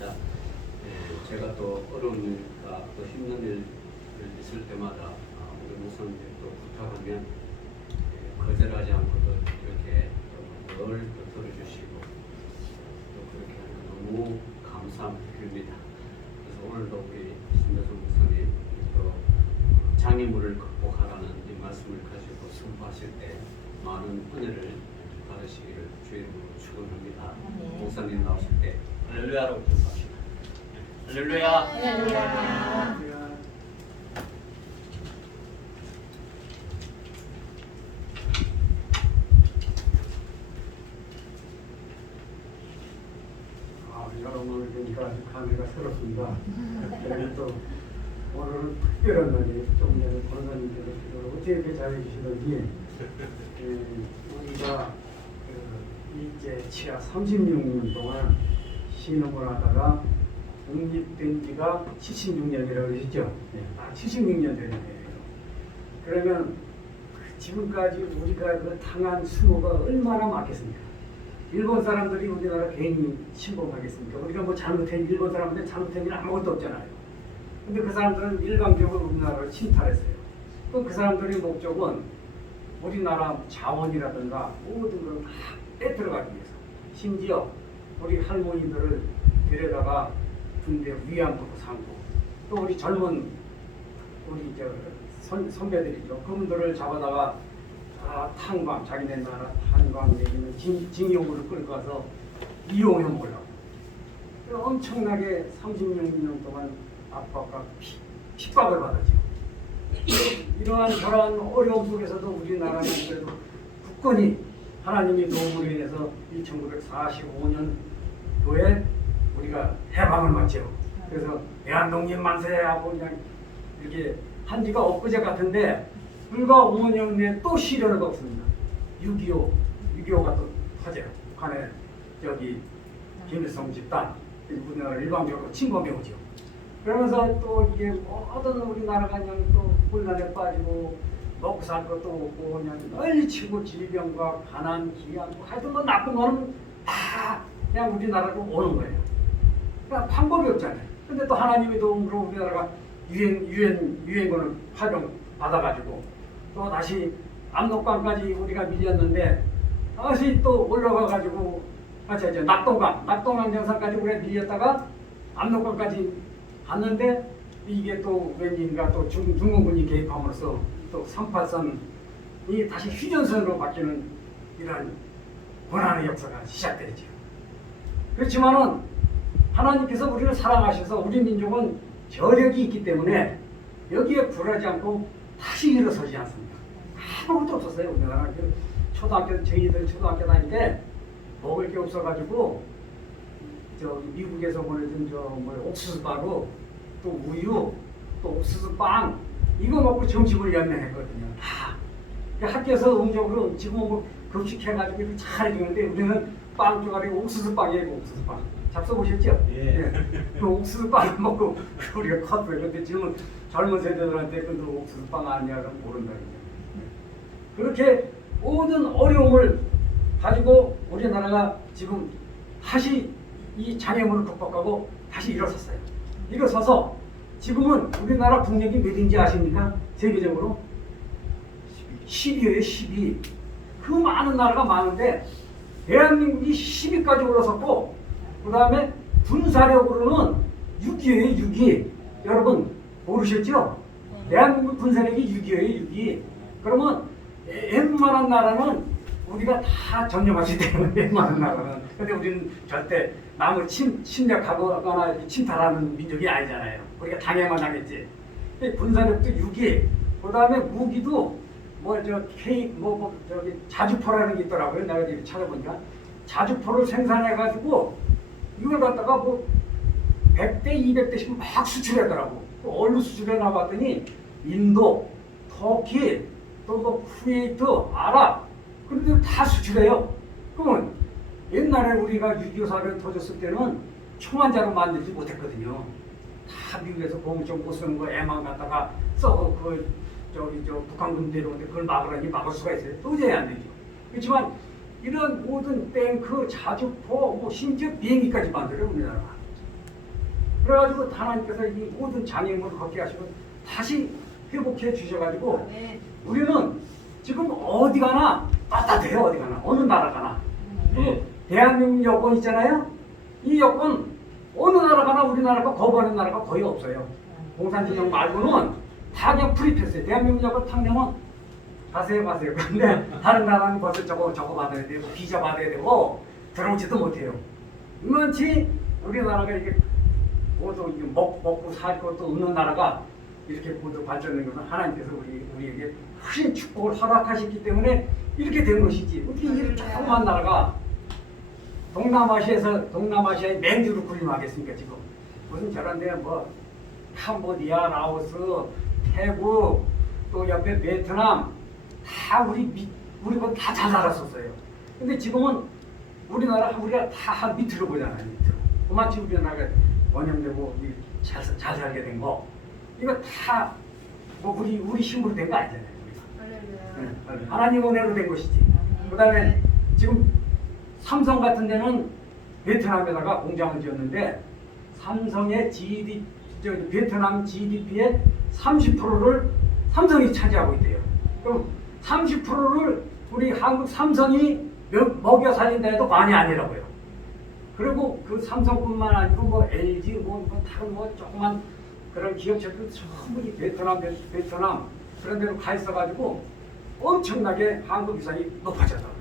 감사합니다. 제가 또 어려움과 또 힘든 일 있을 때마다 우리 목사님께 또 부탁하면 거절하지 않고도 이렇게 늘 들어주시고 또 그렇게 하는 거 너무 감사드립니다. 그래서 오늘도 우리 신대성 목사님 또 장애물을 극복하라는 이 말씀을 가지고 선포하실 때 많은 은혜를 받으시기를 주의 이름으로 축원합니다. 목사님 나오실 때 할렐루야라고 기도합시다. 할렐루야. 할렐루야. 여러분을 보니까 아주 감회가 새롭습니다. 그리고 또 오늘은 특별한 날이 조금 전에 권사님께서 어떻게 이렇게 잘해주시는지 우리가 일제 치하 36년 동안 신음을 하다가 독립된 지가 76년이라고 그러시죠? 딱 76년 되는 거예요. 그러면 지금까지 우리가 그 당한 수모가 얼마나 많겠습니까? 일본 사람들이 우리나라 괜히 침범하겠습니까? 우리가 뭐 잘못한 일본 사람한테 잘못한 일 아무것도 없잖아요. 근데 그 사람들은 일방적으로 우리나라를 침탈했어요. 또 그 사람들의 목적은 우리나라 자원이라든가 모든 걸 다 빼들어가기 위해서, 심지어 우리 할머니들을 데려다가 군대 위안부로 삼고, 또 우리 젊은 우리 선배들이죠. 그분들을 잡아다가 탄광, 자기네 나라 탄광 내지는 징용으로 끌고 가서 이용해 먹으려고. 엄청나게 36년 동안 압박과 핍박을 받았죠. 이러한 저러한 어려움 속에서도 우리나라는 그래도 굳건히 하나님의 도움으로 인해서 1945년도에 우리가 해방을 맞죠. 그래서 대한독립 만세 하고 그냥 이렇게 한 지가 엊그제 같은데 불과 5년 내에 또 시련을 겪습니다. 6.25가 또 터져요. 북한에 여기 김일성 집단 우리나라 일방적으로 침범해 오죠. 그러면서 또 이게 모든 우리나라가 그냥 또 혼란에 빠지고 먹고 살 것도 없고 그냥 널리치고 질병과 가난, 기한 하여튼 뭐 나쁜 거는 다 그냥 우리나라로 오는 거예요. 그러니까 방법이 없잖아요. 근데 또 하나님의 도움으로 우리나라가 유엔군을 파병 받아가지고 또 다시 압록강까지 우리가 밀렸는데 다시 또 올라가가지고 낙동강 정상까지 우리가 밀렸다가 압록강까지 갔는데 이게 또 웬일인가 또 중공군이 개입함으로써 또 38선이 다시 휴전선으로 바뀌는 이러한 고난의 역사가 시작되죠. 그렇지만은 하나님께서 우리를 사랑하셔서 우리 민족은 저력이 있기 때문에 여기에 굴하지 않고 다시 일어서지 않습니다. 아무것도 없었어요. 우리나라 저희들 초등학교 다닐 때 먹을 게 없어가지고 미국에서 보내준 옥수수바로 또 우유 또 옥수수빵 이거 먹고 점심을 연명했거든요. 다 학교에서 음적으로 지금 뭐 급식해가지고 잘 해주는데 우리는 빵 쪼가리 옥수수빵이에요. 옥수수빵 잡숴 보셨죠? 예. 그 옥수수빵 먹고 우리가 컸어요. 근데 지금은 젊은 세대들한테 그 옥수수빵 아니야 그러면 모른다. 그렇게 모든 어려움을 가지고 우리나라가 지금 다시 이 장애물을 극복하고 다시 일어섰어요. 일어서서 지금은 우리나라 국력이 몇인지 아십니까? 세계적으로 10위예요. 10위. 그 많은 나라가 많은데 대한민국이 10위까지 올라섰고 그 다음에 군사력으로는 6위예요. 6위. 여러분 모르셨죠? 대한민국 군사력이 6위예요. 6위. 그러면 웬만한 나라는 우리가 다 점령할 수 있기 때문에 웬만한 나라는. 근데 우리는 절대 남을 침략하거나 침탈하는 민족이 아니잖아요. 우리가 당해만 하겠지. 군사력도 6위. 그 다음에 무기도 자주포라는 게 있더라고요. 내가 이렇게 찾아보니까 자주포를 생산해가지고 이걸 갖다가 100대, 200대씩 막 수출하더라고. 어디로 수출해 나왔더니 인도, 터키, 또 쿠웨이트, 아랍 그런 데를 다 수출해요. 그러면 옛날에 우리가 6.25 사변 터졌을 때는 총 한 자로 만들지 못했거든요. 다 미국에서 공정 못 쓰는 거 애만 갖다가 써 북한 군대로 그걸 막으라니 막을 수가 있어요. 도저히 안 되죠. 그렇지만 이런 모든 탱크, 자주포, 심지어 비행기까지 만들어요 우리나라가. 그래가지고 하나님께서 이 모든 장애물을 걷게 하시고 다시 회복해 주셔가지고 우리는 지금 어디 가나 따뜻해요. 어디 가나 어느 나라 가나. 또 대한민국 여권 있잖아요. 이 여권 어느 나라 가나 우리나라가 거부하는 나라가 거의 없어요. 공산진영 말고는 다 그냥 프리패스예요. 대한민국 여권 탁내면 가세요. 그런데 다른 나라는 벌써 저거 받아야 되고 비자 받아야 되고 들어오지도 못해요. 이만치 우리나라가 이게 모두 먹고 살 것도 없는 나라가 이렇게 모두 발전된 것은 하나님께서 우리에게 큰 축복을 허락하셨기 때문에 이렇게 된 것이지. 어떻게 이렇게 조그만 나라가 동남아시아의 맹주를 군림하겠습니까 지금? 무슨 저런 데 뭐 캄보디아, 라오스, 태국, 또 옆에 베트남 다 우리보다 다 잘 살았었어요. 근데 지금은 우리가 다 밑으로 보잖아요. 밑으로. 그만치 우리나라가 원형되고 잘 살게 된 거. 이거 다 뭐 우리 힘으로 된 거 아니잖아요. 우리가. 하나님 은혜로 된 것이지. 그다음에 지금 삼성 같은 데는 베트남에다가 공장을 지었는데 삼성의 베트남 GDP의 30%를 삼성이 차지하고 있대요. 그럼 30%를 우리 한국 삼성이 먹여 살린다 해도 많이 아니라고요. 그리고 그 삼성뿐만 아니고 뭐 LG 다른 조그만 그런 기업체들 전부 이 베트남 그런 데로 가 있어가지고 엄청나게 한국 위상이 높아졌다고요.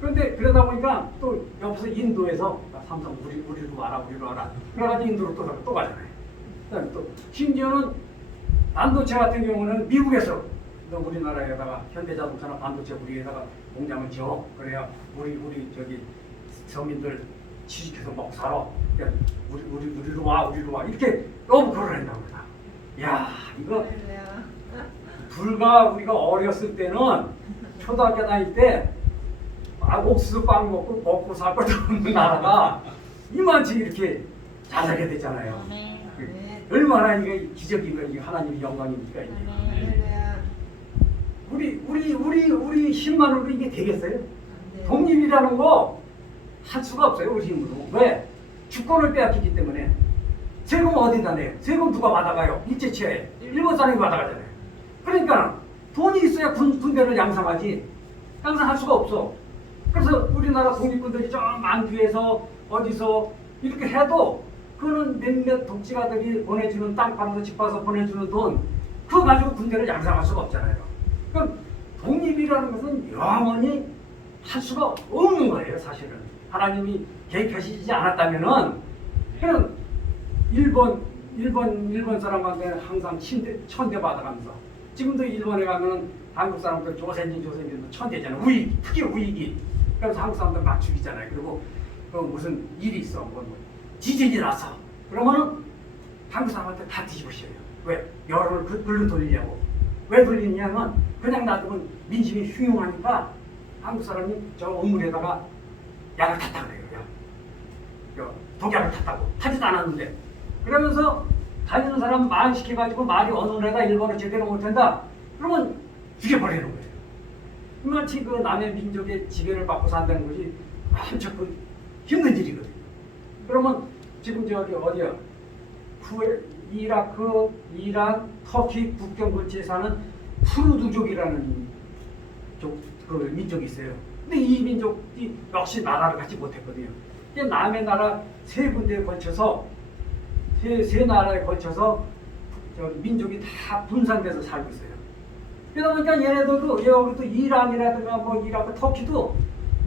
그런데 그러다 보니까 또 옆에서 인도에서 삼성 우리로 와라 그래가지고 인도로 또 가잖아요. 그다음에 또 심지어는 반도체 같은 경우는 미국에서 우리나라에다가 현대자동차나 반도체 우리에다가 공장을 지어 그래야 우리 저기 서민들 취직해서 먹고 살아. 그러니까 우리로 와 이렇게 너무 그걸 한다고 합니다. 야 이거 불과 우리가 어렸을 때는 초등학교 다닐 때 옥수수 빵 먹고 살 것도 없는 나라가 이만치 이렇게 잘 살게 됐잖아요. 얼마나 이게 기적이고 이게 하나님의 영광입니까? 우리 힘만으로 이게 되겠어요? 독립이라는 거 할 수가 없어요. 우리 힘으로. 왜? 주권을 빼앗기기 때문에. 세금 어디다 내요? 세금 누가 받아가요? 일제치하에 일본 사람이 받아가잖아요. 그러니까 돈이 있어야 군대를 양성하지. 양성할 수가 없어. 그래서 우리나라 독립군들이 저 만주에서 어디서 이렇게 해도 그거는 몇몇 독재가들이 보내주는 땅 팔아서 집 팔아서 보내주는 돈 그거 가지고 군대를 양성할 수가 없잖아요. 그럼 독립이라는 것은 영원히 할 수가 없는 거예요. 사실은 하나님이 계획하시지 않았다면은 그냥 일본 사람한테 항상 천대 받아가면서 지금도 일본에 가면은 한국 사람들 조선인도 천대잖아요. 특히 우익이. 그래서 한국 사람들 막 죽이잖아요. 그리고 그 무슨 일이 있어 뭐 지진이 나서 그러면은 한국 사람한테 다 뒤집으셔요. 왜? 여론을 글로 돌리려고. 왜 돌리냐면 그냥 놔두면 민심이 흉흉하니까 한국 사람이 저 우물에다가 약을 탔다 그래요. 독약을 탔다고. 타지도 않았는데. 그러면서 다니는 사람 말 시켜가지고 말이 어느 나라가 일본어 제대로 못한다. 그러면 죽여버리는 거예요. 마치 그 남의 민족의 지배를 받고 산다는 것이 엄청 힘든 일이거든요. 그러면 지금 저기 어디야? 이라크, 이란, 터키 국경 근처에 사는 푸르드족이라는 그 민족이 있어요. 근데 이 민족이 역시 나라를 갖지 못했거든요. 남의 나라 세 군데에 걸쳐서 세 나라에 걸쳐서 민족이 다 분산돼서 살고 있어요. 그러다 보니까 얘네들도 여기도 이란이라든가 뭐 이라크, 터키도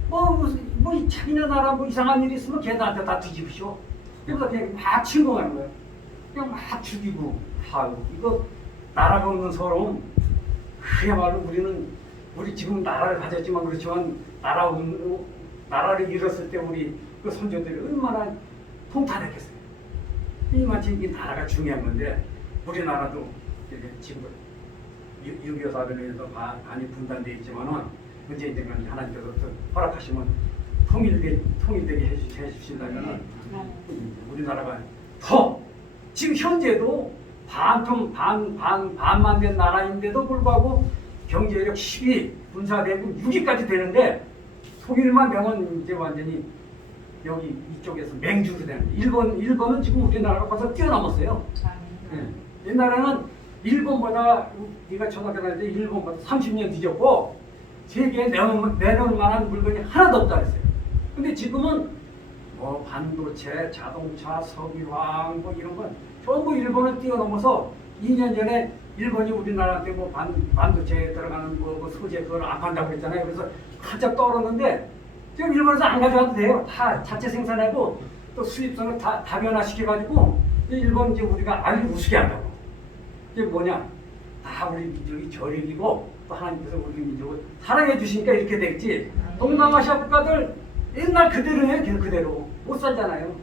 뭐 자기네 나라 뭐 이상한 일이 있으면 걔네한테 다 뒤집으시오. 그래서 그냥 막 침공하는 거예요. 그냥 막 죽이고 하고 이거 나라가 없는 서러움. 그야말로 우리 지금 나라를 가졌지만 그렇지만 나라를 잃었을 때 우리 그 선조들이 얼마나 통탄했겠어요. 이마치 이 나라가 중요한 건데 우리나라도 지금 6.25 사변에 의해서 많이 분단되어 있지만은 문재인 대통령이 하나님께서 허락하시면 통일되게 해주신다면은 우리나라가 더 지금 현재도 반만 된 나라인데도 불구하고 경제력 10위, 군사대국 6위까지 되는데 통일만 되면 이제 완전히 여기 이쪽에서 맹주로 되는 일본은 지금 우리나라가 벌써 뛰어넘었어요. 예. 옛날에는 일본보다 우리가 초등학교 다닐 때 일본보다 30년 뒤졌고 세계에 내놓을 만한 물건이 하나도 없다 그랬어요. 근데 지금은 뭐 반도체, 자동차, 석유화학 뭐 이런 건 전부 일본을 뛰어넘어서 2년 전에 일본이 우리나라한테 뭐 반도체에 들어가는 뭐 소재 그걸 안 판다고 그랬잖아요. 그래서 한참 떠오르는데 지금 일본에서 안 가져와도 돼요. 다 자체 생산하고 또 수입선을 다 다변화시켜가지고 일본 이제 우리가 아주 우습게 한다고. 이게 뭐냐? 다 우리 민족이 저력이고 또 하나님께서 우리 민족을 사랑해 주시니까 이렇게 됐지. 동남아시아 국가들 옛날 그대로예요. 계속 그대로 못 살잖아요.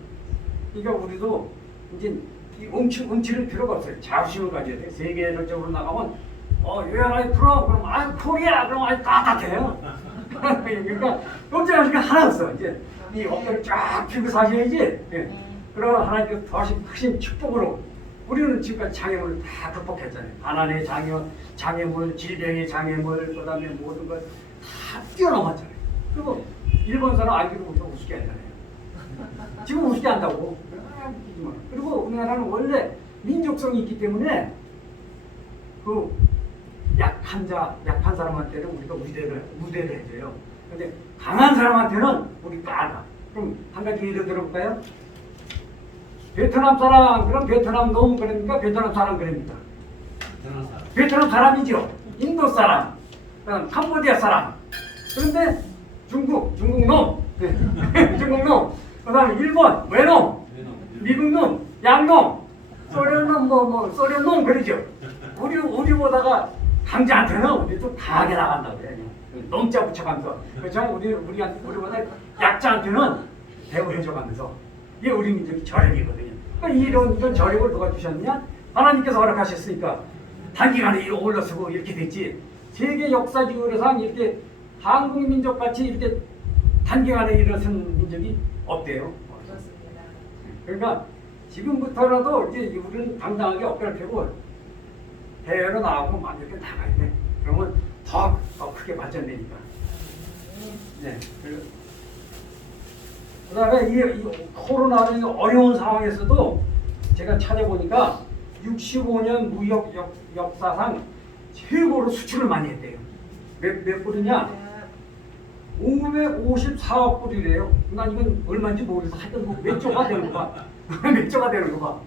그러니까 우리도 이제 이 움츠릴 필요가 없어요. 자부심을 가져야 돼. 세계적으로 나가면 Where are you from? 그럼 코리아 그럼 따뜻해요. 그러니까 걱정할 게 하나 없어. 이제 이 어깨를 쫙 펴고 사셔야지. 예. 그러면 하나님께서 더 크신 축복으로 우리는 지금까지 장애물을 다 극복했잖아요. 가난의 장애물, 질병의 장애물, 그다음에 모든 걸 다 뛰어넘었잖아요. 그리고 일본 사람 알기로 우리가 우습게 하잖아요. 지금 우습게 한다고. 그리고 우리나라는 원래 민족성이 있기 때문에 그 약한 사람한테는 우리가 우대를 해줘요. 근데 강한 사람한테는 우리 까다. 그럼 한 가지 예를 들어볼까요? 베트남 사람, 그럼 베트남 놈 그럽니까? 베트남 사람 그럽니까? 베트남 사람이죠. 인도 사람, 그다음 캄보디아 사람. 그런데 중국 놈, 중국 놈. 그다음에 일본 외놈, 미국 놈, 양놈, 소련 놈, 소련 놈 그러죠. 우리보다가 강자한테는 우리 좀 강하게 나간다고 그래요. 넘자 붙여가면서. 그렇죠? 우리보다 약자한테는 대우해줘가면서. 이게 우리 민족이 저력이거든요. 그러니까 이런 저력을 누가 주셨느냐? 하나님께서 허락하셨으니까 단기간에 이렇게 올라서고 이렇게 됐지. 세계 역사지구상 이렇게 한국 민족 같이 이렇게 단기간에 일어선 민족이 없대요. 그렇습니다. 그러니까 지금부터라도 이제 우리는 당당하게 어깨를 펴고 대회로 나가고 막 이렇게 나가야 돼. 그러면 더 크게 발전되니까. 네. 그다음에 이 코로나는 어려운 상황에서도 제가 찾아보니까 65년 무역 역사상 최고로 수출을 많이 했대요. 몇 불이냐? 554억 불이래요. 난 이건 얼마인지 모르겠어. 하여튼 뭐몇 조가 되는 거 봐. 몇 조가 되는 거 봐.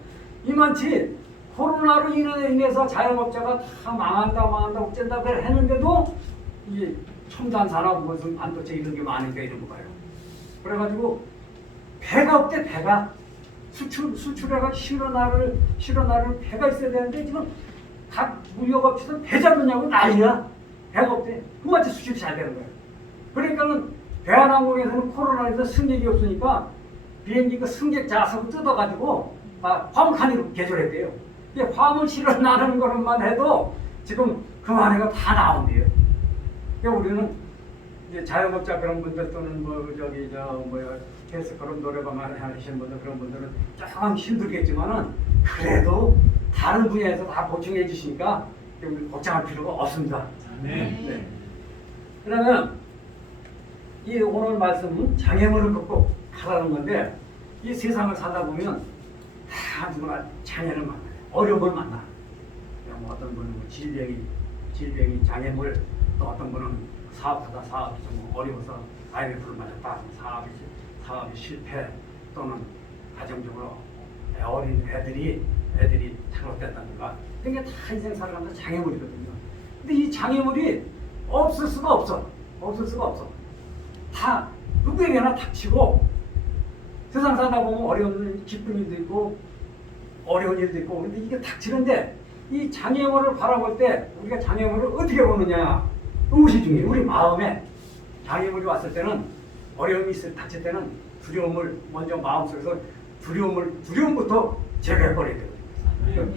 이만치 코로나로 인해서 자영업자가 다 망한다 어쩐다 그래 했는데도 이게 첨단 산업 무슨 반도체 이런 게 많으니까 이런 거 봐요. 그래가지고 배가 없대. 배가 수출해가 실어나를 배가 있어야 되는데 지금 각 무역업체들 배 잡느냐고 난리야. 배가 없대. 그마치 수출이 잘 되는 거예요. 그러니까는 대한항공에서는 코로나에서 승객이 없으니까 비행기 그 승객 좌석을 뜯어가지고 화물칸으로 개조했대요. 이게 화물 실어나는 것만 해도 지금 그만해가 다 나온대요. 그러니까 우리는 이제 자영업자 그런 분들 또는 계속 그런 노래방 하시는 분들 그런 분들은 조금 힘들겠지만은 그래도 다른 분야에서 다 보충해 주시니까 걱정할 필요가 없습니다. 네. 그러면 이 오늘 말씀은 장애물을 극복하라는 건데 이 세상을 살다 보면 다 정말 장애를 만나요. 어려움을 만나. 뭐 어떤 분은 질병이 장애물, 또 어떤 분은 사업이 좀 어려워서 IMF를 맞았다. 사업이 실패 또는 가정적으로 어린 애들이 잘못됐다든가 이런 게 다 인생 살아가면서 장애물이거든요. 근데 이 장애물이 없을 수가 없어. 다 누구에게나 닥치고 세상 살다 보면 어려운 기쁜 일도 있고 어려운 일도 있고 근데 이게 닥치는데 이 장애물을 바라볼 때 우리가 장애물을 어떻게 보느냐 그것이 중요해요. 우리 마음에 장애물이 왔을 때는 어려움이 닥칠 때는 두려움을 먼저 마음속에서 두려움부터 제거해버려야 되거든요.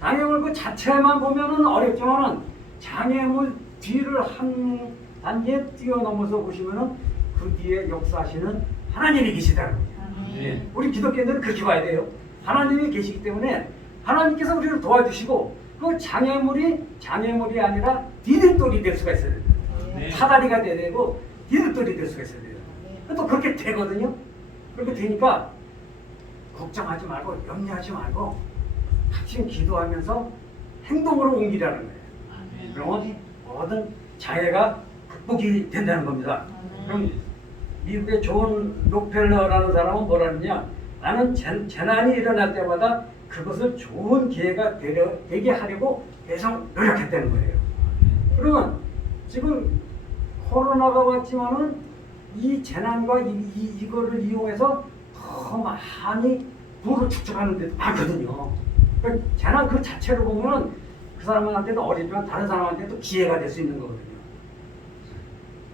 장애물 그 자체만 보면은 어렵지만은 장애물 뒤를 한 단계 뛰어넘어서 보시면은 그 뒤에 역사하시는 하나님이 계시다는 거예요. 네. 우리 기독교인들은 그렇게 봐야 돼요. 하나님이 계시기 때문에 하나님께서 우리를 도와주시고 그 장애물이 아니라 디딤돌이 될 수가 있어야 돼요. 사다리가 돼야 되고 디딤돌이 될 수가 있어야 돼요. 또 그렇게 되거든요. 그렇게 되니까 걱정하지 말고 염려하지 말고 같이 기도하면서 행동으로 옮기라는 거예요. 그러면 모든 장애가 극복이 된다는 겁니다. 그럼 미국의 존 록펠러라는 사람은 뭐라 하느냐, 나는 재난이 일어날 때마다 그것을 좋은 기회가 되게 하려고 계속 노력했다는 거예요. 그러면 지금 코로나가 왔지만은 이 재난과 이거를 이용해서 더 많이 부를 축적하는 데도 많거든요. 그러니까 재난 그 자체로 보면은 그 사람한테도 어리지만 다른 사람한테도 기회가 될 수 있는 거거든요.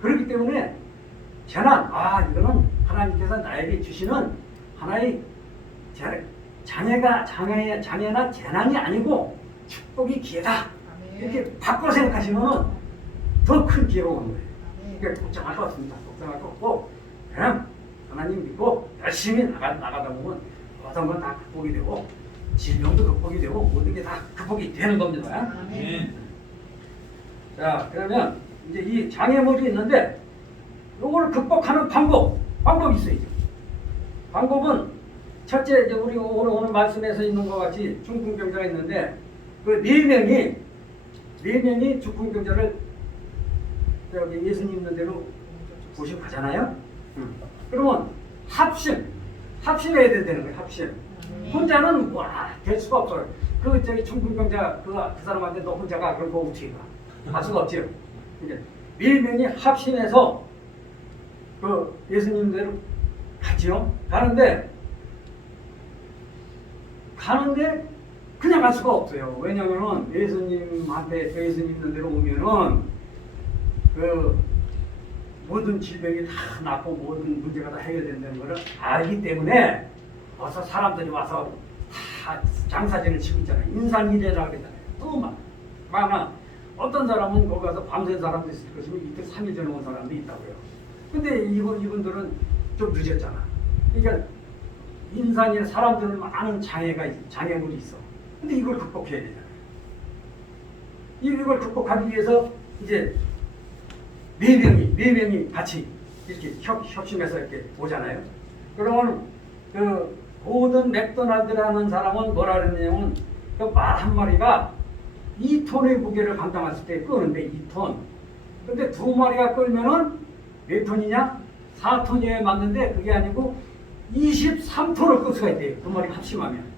그렇기 때문에 재난, 이거는 하나님께서 나에게 주시는 하나의 장애나 재난이 아니고 축복의 기회다. 이렇게 바꿔 생각하시면 더 큰 기회가 오는 거예요. 그러니까 걱정할 거 없습니다. 걱정할 거 없고 그냥 하나님 믿고 열심히 나가다 보면 어떤 건 다 극복이 되고 질병도 극복이 되고 모든 게 다 극복이 되는 겁니다. 자, 그러면 이제 이 장애물이 있는데 이걸 극복하는 방법이 있어야죠. 방법은 첫째, 이제 우리 오늘 말씀에서 있는 것 같이 중풍병자가 있는데 그 네 명이 중풍병자를 여기 예수님 있는 대로 보시고 가잖아요. 그러면 합심해야 된다는 거예요. 합심. 혼자는 될 수가 없어요. 저기 중풍병자 그 사람한테 너 혼자 가 그런 거 어떻게 가? 갈 수가 없죠. 그러니까 네 명이 합심해서 그 예수님 대로 가지요. 가는데 그냥 갈 수가 없어요. 왜냐면은 예수님한테 예수님 있는 데로 오면은 그 모든 질병이 다 낫고 모든 문제가 다 해결된다는 것을 알기 때문에 어서 사람들이 와서 다 장사진을 치고 있잖아요. 인산이래라고 그러잖아요. 너무 많아. 어떤 사람은 거기 가서 밤샌 사람도 있을 것이고 이틀 3일 전에 온 사람도 있다고요. 근데 이분들은 좀 늦었잖아. 그러니까 인산이 사람들은 많은 장애물이 있어. 근데 이걸 극복해야 되잖아요. 이걸 극복하기 위해서 이제 네 명이 같이 이렇게 협심해서 이렇게 오잖아요. 그러면 그 고든 맥도날드라는 사람은 뭐라 그랬냐면 그 말 한 마리가 2톤의 무게를 감당했을 때 끄는데 2톤. 근데 두 마리가 끌면은 몇 톤이냐? 4톤이에 맞는데 그게 아니고 23톤을 끌 수가 있대요. 두 마리 합심하면.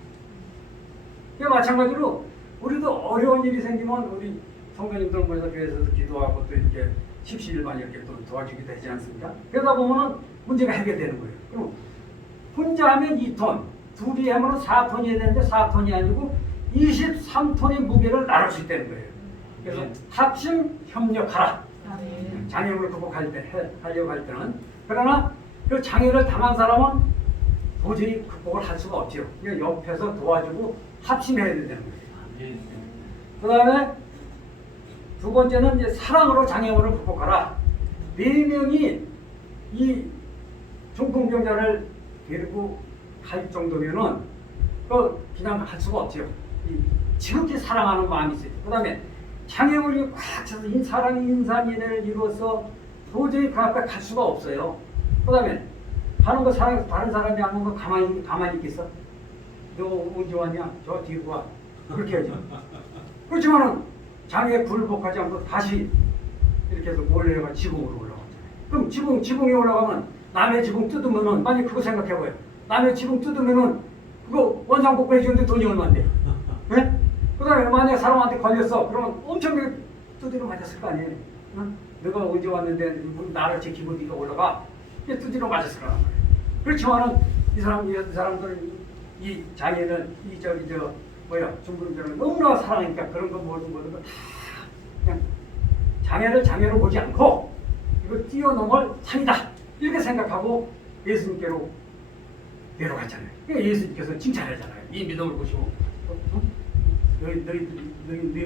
마찬가지로 우리도 어려운 일이 생기면 우리 성도님들 모여서 교회에서도 기도하고 또 이렇게 십시일반 이렇게 또 도와주게 되지 않습니까? 그러다 보면 문제가 해결되는 거예요. 그럼 혼자 하면 2톤, 둘이 하면 4톤이 되는데 4톤이 아니고 23톤의 무게를 나눌 수 있다는 거예요. 그래서 합심 협력하라. 장애물을 극복할 때 하려고 할 때는 그러나 그 장애를 당한 사람은 도저히 극복을 할 수가 없죠. 옆에서 도와주고 합심해야 된다는 거예요. 그 다음에 두 번째는 이제 사랑으로 장애물을 극복하라. 네 명이 이 중풍병자를 데리고 갈 정도면은 그냥 할 수가 없죠. 지극히 사랑하는 마음이 있어요. 그 다음에 장애물이 꽉 차서 사랑이 인산인해를 이루어서 도저히 그 앞에 갈 수가 없어요. 그 다음에 하는 거 사랑해서 다른 사람이 하는 거 가만히 있겠어? 너 언제 왔냐? 저 뒤로 와. 그렇게 하죠. 그렇지만은 장애 굴복하지 않고 다시 이렇게 해서 몰래가 지붕으로 올라가잖아요. 그럼 지붕에 올라가면 남의 지붕 뜯으면은 만약 그거 생각해봐요. 남의 지붕 뜯으면은 그거 원상복구 해주는데 돈이 얼마인데? 네? 그 다음에 만약에 사람한테 걸렸어. 그러면 엄청 두드려 맞았을 거 아니에요. 응? 내가 언제 왔는데 나를 지키고 네가 올라가. 두드려 맞았을 거란 말이에요. 그렇지만은 이 사람들은 이 장애는 중풍병자를 너무나 사랑하니까 그런 거 모든 거 다 그냥 장애를 장애로 보지 않고 이걸 뛰어넘을 산이다. 이렇게 생각하고 예수님께로 내려갔잖아요. 그러니까 예수님께서 칭찬하잖아요. 이 믿음을 보시고 너희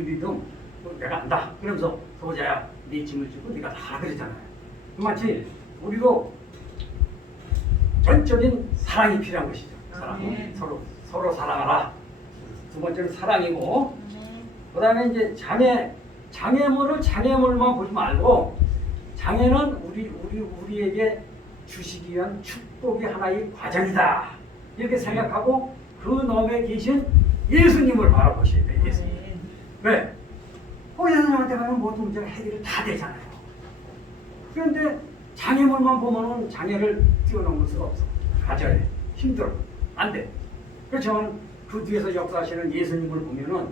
믿음 내가 안다. 그러면서 소자야 네 짐을 지고 네가 다 그랬잖아요. 그마치 우리도 전적인 사랑이 필요한 것이죠. 사랑. 서로 사랑하라. 두 번째는 사랑이고, 그 다음에 이제 장애물을 장애물만 보지 말고, 장애는 우리에게 주시기 위한 축복의 하나의 과정이다. 이렇게 생각하고 그 놈에 계신 예수님을 바라보셔야 돼요. 예수님. 왜? 예수님한테 가면 모든 문제가 해결이 다 되잖아요. 그런데 장애물만 보면은 장애를 뛰어넘을 수가 없어. 가절해. 힘들어. 안 돼. 그렇지만 그 뒤에서 역사하시는 예수님을 보면은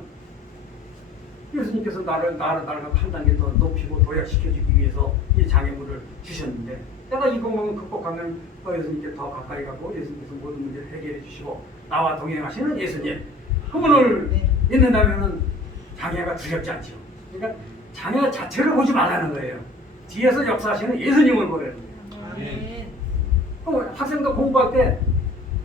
예수님께서 나를 한 단계 더 높이고 도약시켜주기 위해서 이 장애물을 주셨는데 내가 이 공간을 극복하면 예수님께 더 가까이 가고 예수님께서 모든 문제를 해결해 주시고 나와 동행하시는 예수님 그분을 믿는다면은 장애가 두렵지 않죠. 그러니까 장애 자체를 보지 말라는 거예요. 뒤에서 역사하시는 예수님을 보라는 거예요. 학생도 공부할 때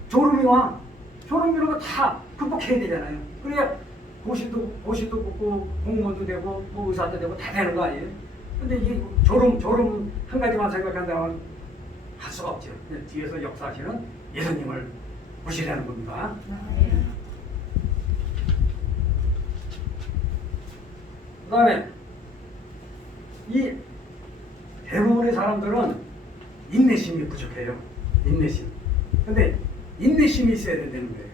졸음이 와. 졸음 이런 거 다 극복해야 되잖아요. 그래야 고시도 붙고 공무원도 되고 뭐 의사도 되고 다 되는 거 아니에요? 근데 이 졸음 한 가지만 생각한다면 할 수가 없죠. 뒤에서 역사하시는 예수님을 보시라는 겁니다. 그 다음에 이 대부분의 사람들은 인내심이 부족해요. 인내심. 근데 인내심이 있어야 된다는 거예요.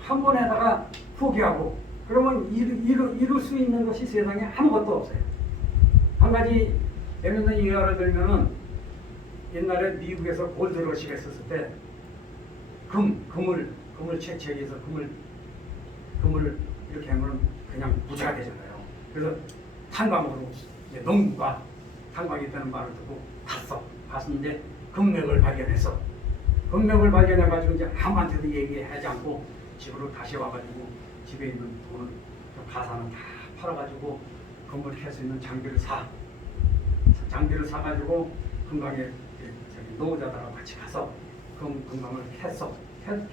한 번에다가 포기하고 그러면 이룰 수 있는 것이 세상에 아무것도 없어요. 한 가지 재밌는 예화를 들면은 옛날에 미국에서 골드러시가 있었을 때 금을 채취해서 금을 이렇게 하면 그냥 부자가 되잖아요. 그래서 탄광으로 이제 농부가 탄광이 있다는 말을 듣고 갔는데 금맥을 발견해서 금맥을 발견해가지고 이제 아무한테도 얘기하지 않고 집으로 다시 와가지고 집에 있는 돈을 가사는 다 팔아가지고 금을 캘 수 있는 장비를 사가지고 금강에 노자들하고 같이 가서 금강을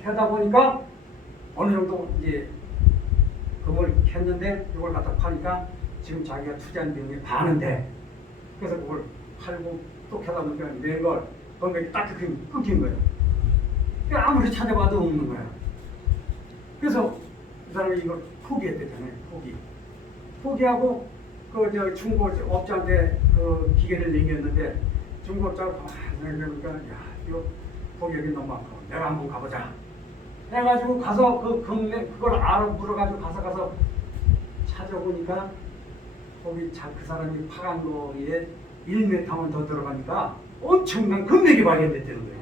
캐다 보니까 어느 정도 이제 금을 캤는데 이걸 갖다 파니까 지금 자기가 투자한 비용이 반인데 그래서 그걸 팔고 또 캐다 보니까 내걸 금액이 딱 끊긴 거예요. 아무리 찾아봐도 없는 거야. 그래서 이 사람이 이걸 포기했대잖아요. 포기하고 그 중고업자한테 그 기계를 얘기했는데 중고업자가 가만히 생각해보니까 야 이거 포기하기 너무 아까워. 내가 한번 가보자. 해가지고 가서 그걸 물어가지고 가서 찾아보니까 거기 그 사람이 파간 거에 1m만 더 들어가니까 엄청난 금맥이 발견됐다는 거예요.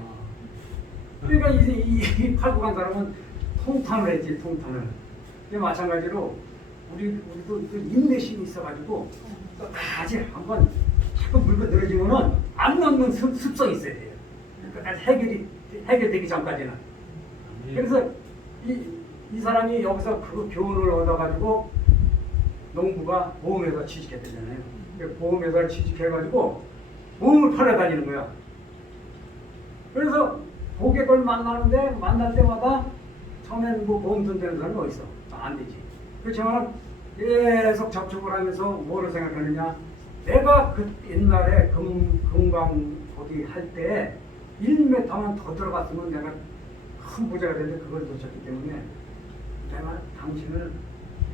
그러니까 이 팔고 간 사람은 통탄을 했지, 통탄을. 마찬가지로 우리도 인내심이 있어가지고 끝까지 한번 자꾸 물고 늘어지면은 안 넘는 습성이 있어야 돼요. 끝까지 해결되기 전까지는. 그래서 이 사람이 여기서 그 교훈을 얻어가지고 농부가 보험회사 취직했대잖아요. 보험회사를 취직해가지고 보험을 팔아다니는 거야. 그래서 고객을 만날 때마다 처음엔 뭐 보험 든다는 사람이 어디 있어? 안 되지. 그렇지만 계속 접촉을 하면서 뭐를 생각하느냐? 내가 그 옛날에 금강 거기 할 때 1m만 더 들어갔으면 내가 큰 부자가 되는데 그걸 놓쳤기 때문에 내가 당신을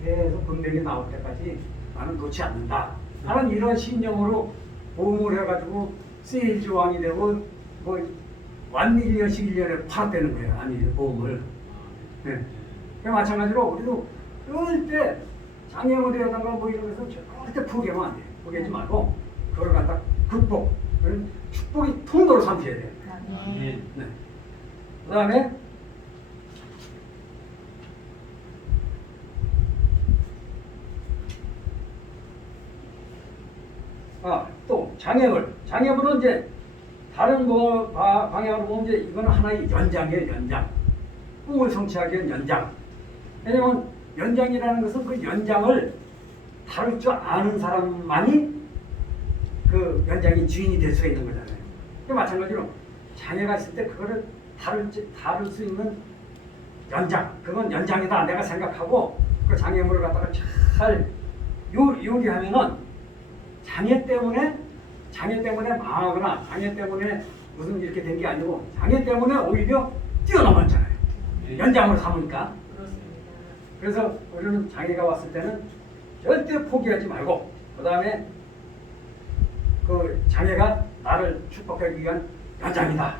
계속 금맥이 나올 때까지 나는 놓지 않는다. 나는 이런 신념으로 보험을 해가지고 세일즈 왕이 되고 뭐 1,000,000씩 1년에 팔았다는 거예요. 아니 보험을. 네. 마찬가지로 우리도 그럴 때 장애물이라든가 뭐 이런 것은 절대 포기하면 안 돼요. 포기하지 말고 그걸 갖다 극복, 축복이 통로로 삼으셔야 돼요. 네. 그 다음에 또 장애물은 이제 다른 방향으로 보면 이제 이거는 하나의 연장이에요. 연장. 꿈을 성취하기 위한 연장. 왜냐면 연장이라는 것은 그 연장을 다룰 줄 아는 사람만이 그 연장의 주인이 될 수가 있는 거잖아요. 마찬가지로 장애가 있을 때 그거를 다룰 수 있는 연장, 그건 연장이다 내가 생각하고 그 장애물을 갖다가 잘 요리하면은 장애 때문에 망하거나 장애 때문에 무슨 이렇게 된 게 아니고 장애 때문에 오히려 뛰어넘었잖아요. 연장으로 삼으니까. 그래서 우리는 장애가 왔을 때는 절대 포기하지 말고 그 다음에 그 장애가 나를 축복하기 위한 연장이다.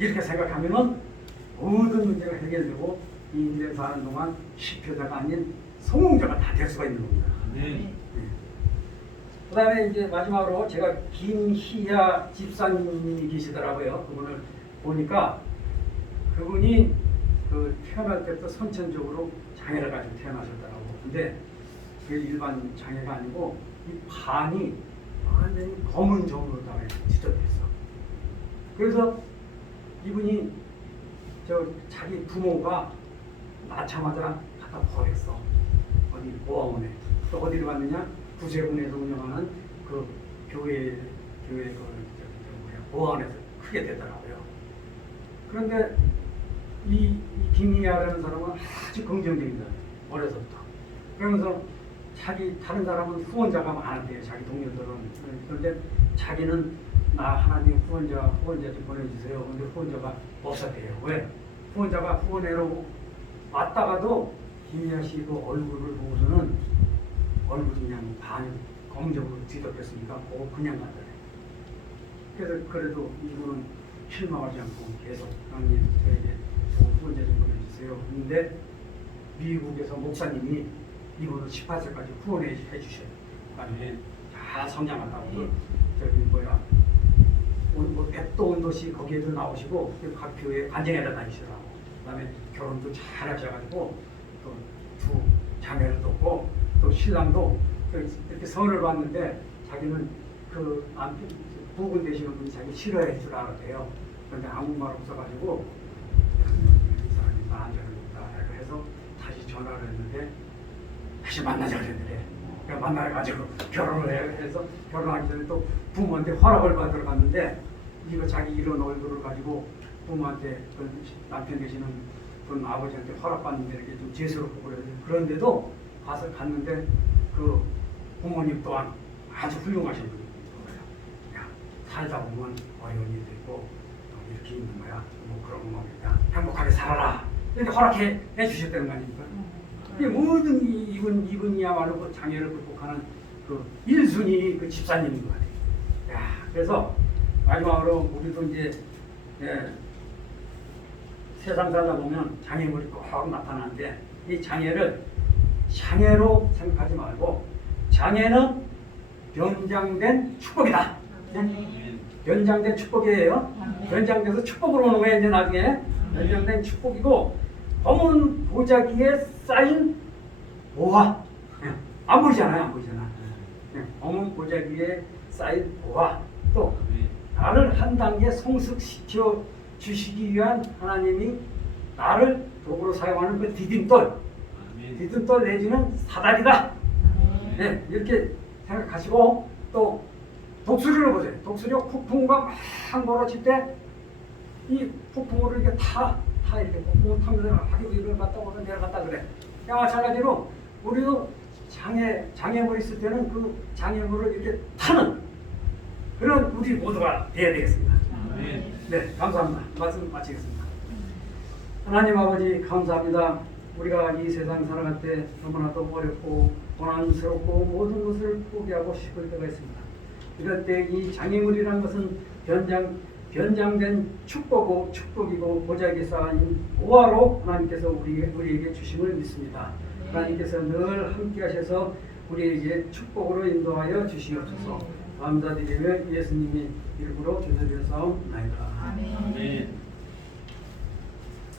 이렇게 생각하면은 모든 문제가 해결되고 이 인생 사는 동안 실패자가 아닌 성공자가 다 될 수가 있는 겁니다. 아멘. 그 다음에 이제 마지막으로 제가 김희야 집사님이 계시더라고요. 그분을 보니까 그분이 그 태어날 때부터 선천적으로 장애를 가지고 태어나셨더라고. 근데 그게 일반 장애가 아니고 이 반이 완전히 검은 점으로 다 뒤덮였어. 그래서 이분이 저 자기 부모가 낳자마자 갖다 버렸어. 어디 보아원에. 또 어디로 갔느냐? 구세군에서 운영하는 그 교회 보아원에서 크게 되더라고요. 그런데 이 김희야라는 사람은 아주 긍정적이다. 어려서부터. 그러면서 다른 사람은 후원자가 많은데요. 자기 동료들은. 그런데 자기는 나 하나님 후원자 좀 보내주세요. 근데 후원자가 없었대요. 왜? 후원자가 후원회로 왔다가도 김희야 씨 그 얼굴을 보고서는 얼굴이 그냥 반 검정으로 뒤덮였으니까 그냥 가더래. 그래서 그래도 이분은 실망하지 않고 계속 하나님 저에게 후원자 좀 보내주세요. 근데 미국에서 목사님이 이분을 18세까지 후원해 주셔요. 그다음에 다 성장한다고 저기 백도 온도시 거기에도 나오시고 각 교회 간증회를 다니시더라고. 그다음에 결혼도 잘 하셔가지고 또 두 자매를 뒀고 또 신랑도 이렇게 선을 봤는데 자기는 그 남편 부군 되시는 분이 자기 싫어해 줄 알았대요. 그런데 아무 말 없어가지고 이 사람이 나안 잘못다 해서 다시 전화를 했는데 다시 만나자 그랬는데 만나가지고 결혼을 해서 결혼하기 전에 또 부모한테 허락을 받으러 갔는데 이거 자기 이런 얼굴을 가지고 부모한테 그 남편 되시는 분 아버지한테 허락받는데 이렇게 좀 죄스럽고 그래요. 그런데도 갔는데 그 부모님 또한 아주 훌륭하신 분이에요. 야, 살다 보면 어려운 일도 있고 이렇게 있는 거야. 뭐 그런 겁니다. 행복하게 살아라. 이렇게 허락해 주셨다는 거 아닙니까? 모든 이분이야말로 그 장애를 극복하는 그 1순위 그 집사님인 것 같아요. 야, 그래서 마지막으로 우리도 이제 세상 살다 보면 장애물이 꼭 나타나는데 이 장애를 장애로 생각하지 말고 장애는 변장된 축복이다. 변장된 축복이에요. 변장돼서 축복으로 오는 거예요. 이제 나중에 변장된 축복이고 검은 보자기에 쌓인 보화. 안 보이잖아요. 안 보이잖아. 검은 보자기에 쌓인 보화. 또 나를 한 단계 성숙시켜 주시기 위한 하나님이 나를 도구로 사용하는 그 디딤돌 내지는 사다리다. 네, 이렇게 생각하시고 또 독수리를 보세요. 독수리가 폭풍과 막 몰아칠 때 이 폭풍으로 이렇게 이렇게 폭풍을 타면서 하기로 이걸 갔다 오면 내려갔다 그래. 마찬가지로 우리도 장애물이 있을 때는 그 장애물을 이렇게 타는 그런 우리 모두가 되어야 되겠습니다. 네, 감사합니다. 말씀 마치겠습니다. 하나님 아버지 감사합니다. 우리가 이 세상 살아갈 때 너무나도 어렵고 고난스럽고 모든 것을 포기하고 싶을 때가 있습니다. 이럴 때 이 장애물이라는 것은 변장된 축복이고 보자기에 쌓인 보화로 하나님께서 우리에게 주심을 믿습니다. 하나님께서 늘 함께 하셔서 우리에게 축복으로 인도하여 주시옵소서. 감사드리며 예수님의 이름으로 기도드려서 나이다. 아멘.